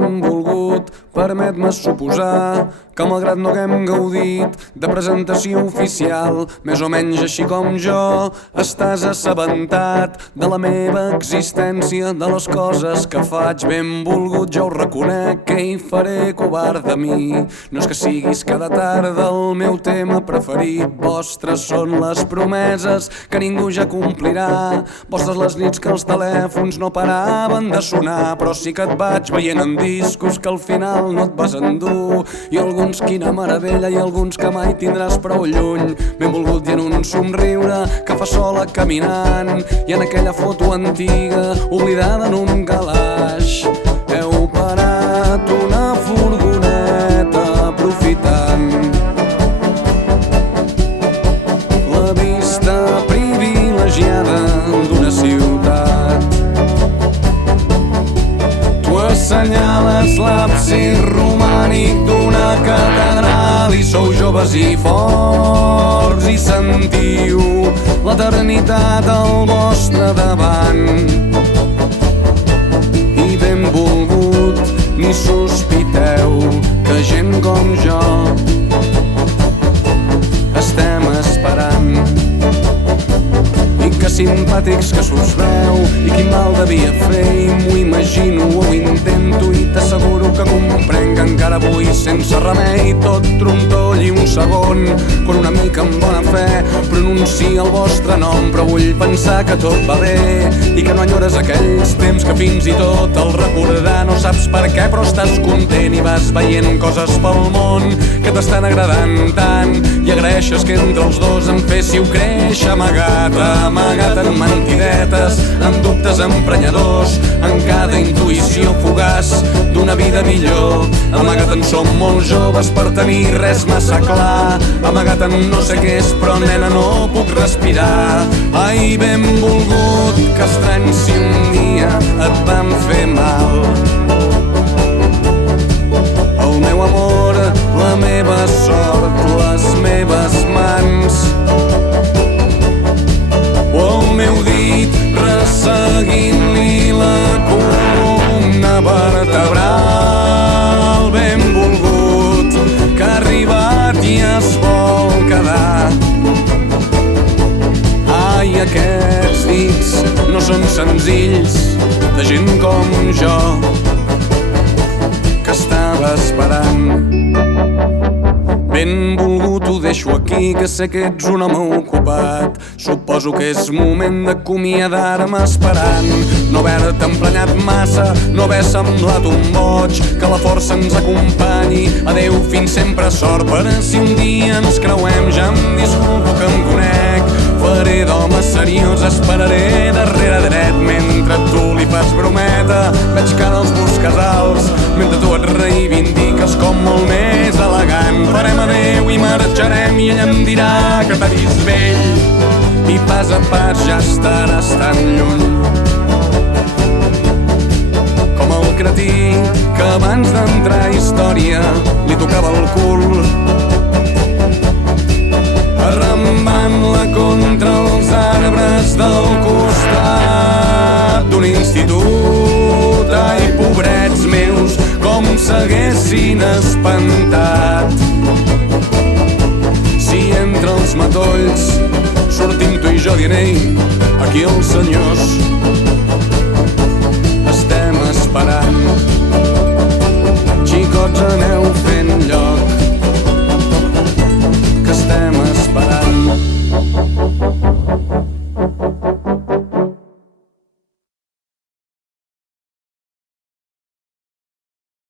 Benvolgut, permet-me suposar que malgrat no haguem gaudit de presentació oficial, més o menys així com jo, estàs assabentat de la meva existència, de les coses que faig. Benvolgut, jo ho reconec, que hi faré covard de mi. No és que siguis cada tarda el meu tema preferit, vostres són les promeses que ningú ja complirà, vostres les nits que els telèfons no paraven de sonar, però sí que et vaig veient en discos que al final no et vas endur, i alguns quina meravella i alguns que mai tindràs prou lluny. Benvolgut, i en un somriure que fa sola caminant, i en aquella foto antiga oblidada en un calaix heu parat una furgoneta aprofitant la vista privilegiada d'una ciutat. Tu assenyales l'absis romànic d'una catedral i sou joves i forts i sentiu l'eternitat al vostre davant. I benvolgut, ni sospiteu que gent com jo estem esperant. I que simpàtics que s'us veu, i quin mal devia fer, i m'ho imagino, ho intento, i t'asseguro que comprenc que encara avui sense remei tot trontoll i un segon, quan una mica amb bona fe pronuncia el vostre nom. Però vull pensar que tot va bé i que no enyores aquells temps que fins i tot el recordar no saps per què, però estàs content i vas veient coses pel món que t'estan agradant tant, i agraeixes que entre els dos em féssiu créixer amagat en mentidetes, en dubtes emprenyadors, en cada intuïció fugaç d'una vida millor. Amagat en som molt joves per tenir res massa clar, amagat en no sé què és, però nena no puc respirar. Ai, benvolgut, que estrany si un dia et vam fer mal. El meu amor, la meva sort, les meves mans, o el meu dit resseguint-li la columna vertebral. Benvolgut, que ha arribat i es vol quedar. Ai, aquests dits no són senzills, de gent com jo que estava esperant. Benvolgut, ho deixo aquí, que sé que ets un home ocupat. Suposo que és moment d'acomiadar-me esperant no haver-te emprenyat massa, no haver semblat un boig, que la força ens acompanyi. Adeu, fins sempre, sort per si un dia ens creuem. Ja em disculpo que em conec, faré d'home seriós, esperaré darrere dret mentre tu li fas brometa. Veig que ara els busques alts mentre tu et reivindiques com molt més elegant. Farem adeu i marxarem i ella em dirà que t'ha vist vell i pas a pas ja estaràs tan lluny com el cretí que abans d'entrar a història li tocava el cul, arrambant-la contra els arbres del costat d'un institut. Ai, pobrets meus, com s'haguessin espantat si entre els matolls sortim tu i jo dient: ei, aquí els senyors